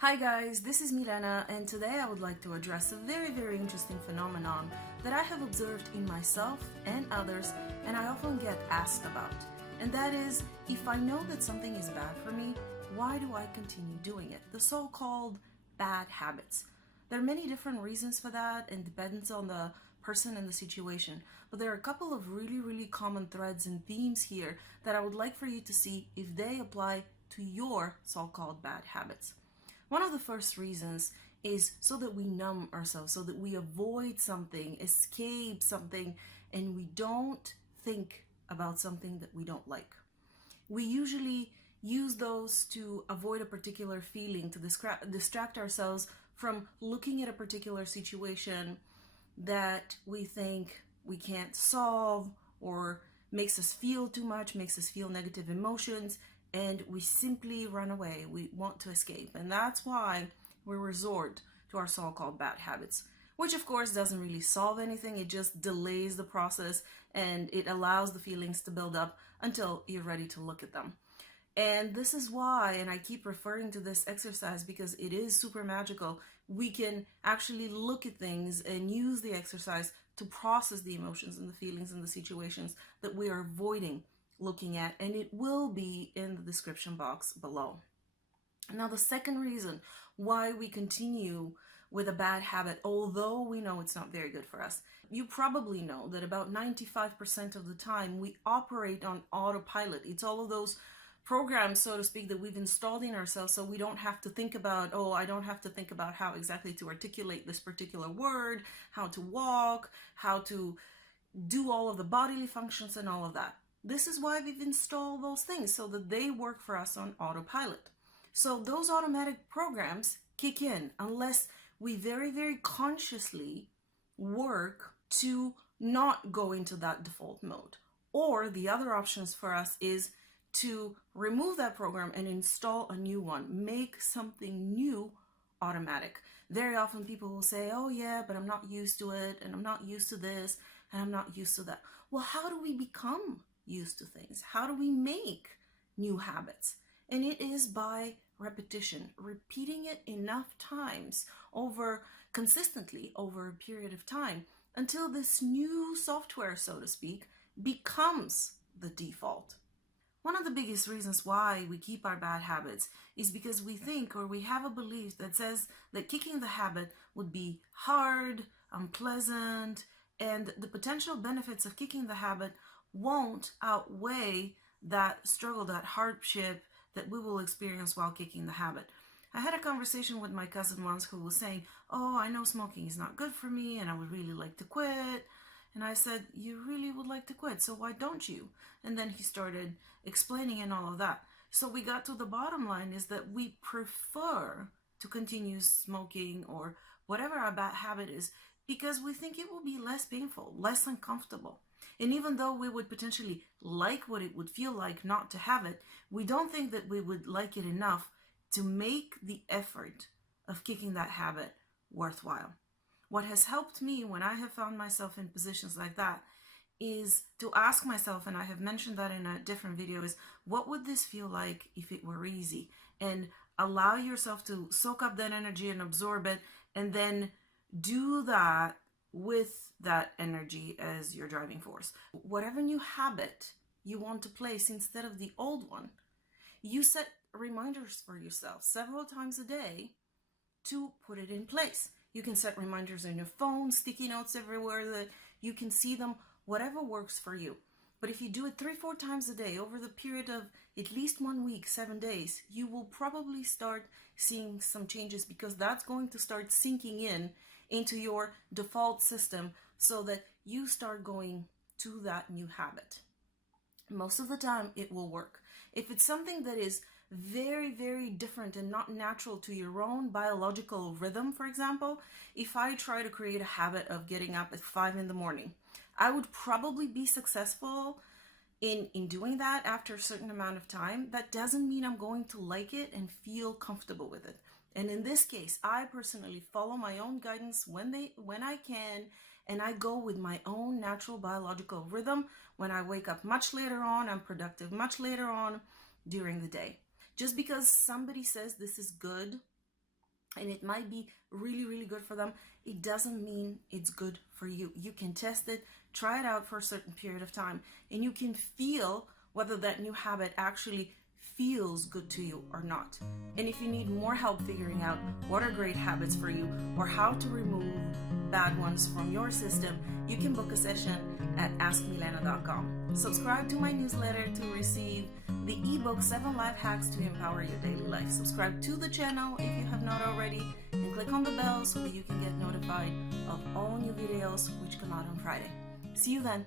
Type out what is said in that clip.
Hi guys, this is Milena, and today I would like to address a very interesting phenomenon that I have observed in myself and others, and I often get asked about. And that is, if I know that something is bad for me, why do I continue doing it? The so-called bad habits. There are many different reasons for that and depends on the person and the situation, but there are a couple of really common threads and themes here that I would like for you to see if they apply to your so-called bad habits. One of the first reasons is so that we numb ourselves, so that we avoid something, escape something, and we don't think about something that we don't like. We usually use those to avoid a particular feeling, to distract ourselves from looking at a particular situation that we think we can't solve or makes us feel too much, makes us feel negative emotions, and we simply run away. We want to escape. And that's why we resort to our so-called bad habits, which of course doesn't really solve anything. It just delays the process and it allows the feelings to build up until you're ready to look at them. And this is why, and I keep referring to this exercise because it is super magical, we can actually look at things and use the exercise to process the emotions and the feelings and the situations that we are avoiding looking at, and it will be in the description box below. Now, the second reason why we continue with a bad habit, although we know it's not very good for us, you probably know that about 95% of the time we operate on autopilot. It's all of those programs, so to speak, that we've installed in ourselves so we don't have to think about, oh, I don't have to think about how exactly to articulate this particular word, how to walk, how to do all of the bodily functions and all of that. This is why we've installed those things, so that they work for us on autopilot. So those automatic programs kick in unless we very consciously work to not go into that default mode. Or the other options for us is to remove that program and install a new one, make something new automatic. Very often people will say, oh yeah, but I'm not used to it, and I'm not used to this, and I'm not used to that. Well, how do we become used to things? How do we make new habits? And it is by repetition, repeating it enough times consistently over a period of time until this new software, so to speak, becomes the default. One of the biggest reasons why we keep our bad habits is because we think, or we have a belief that says that kicking the habit would be hard, unpleasant, and the potential benefits of kicking the habit won't outweigh that struggle, that hardship that we will experience while kicking the habit. I had a conversation with my cousin once who was saying, oh, I know smoking is not good for me and I would really like to quit. And I said, you really would like to quit, so why don't you? And then he started explaining and all of that. So we got to the bottom line is that we prefer to continue smoking or whatever our bad habit is because we think it will be less painful, less uncomfortable. And even though we would potentially like what it would feel like not to have it, we don't think that we would like it enough to make the effort of kicking that habit worthwhile. What has helped me when I have found myself in positions like that is to ask myself, and I have mentioned that in a different video, is what would this feel like if it were easy? And allow yourself to soak up that energy and absorb it, and then do that with that energy as your driving force. Whatever new habit you want to place instead of the old one, you set reminders for yourself several times a day to put it in place. You can set reminders on your phone, sticky notes everywhere that you can see them, whatever works for you. But if you do it 3-4 times a day over the period of at least 1 week, 7 days, you will probably start seeing some changes because that's going to start sinking in into your default system so that you start going to that new habit. Most of the time it will work. If it's something that is very different and not natural to your own biological rhythm, for example, if I try to create a habit of getting up at 5 in the morning, I would probably be successful in doing that after a certain amount of time. That doesn't mean I'm going to like it and feel comfortable with it. And in this case, I personally follow my own guidance when I can, and I go with my own natural biological rhythm. When I wake up much later on, I'm productive much later on during the day. Just because somebody says this is good and it might be really, really good for them, it doesn't mean it's good for you. You can test it, try it out for a certain period of time, and you can feel whether that new habit actually feels good to you or not. And if you need more help figuring out what are great habits for you or how to remove bad ones from your system, you can book a session at askmilena.com. Subscribe to my newsletter to receive the ebook 7 Life Hacks to Empower Your Daily Life. Subscribe to the channel if you have not already, and click on the bell so that you can get notified of all new videos which come out on Friday. See you then.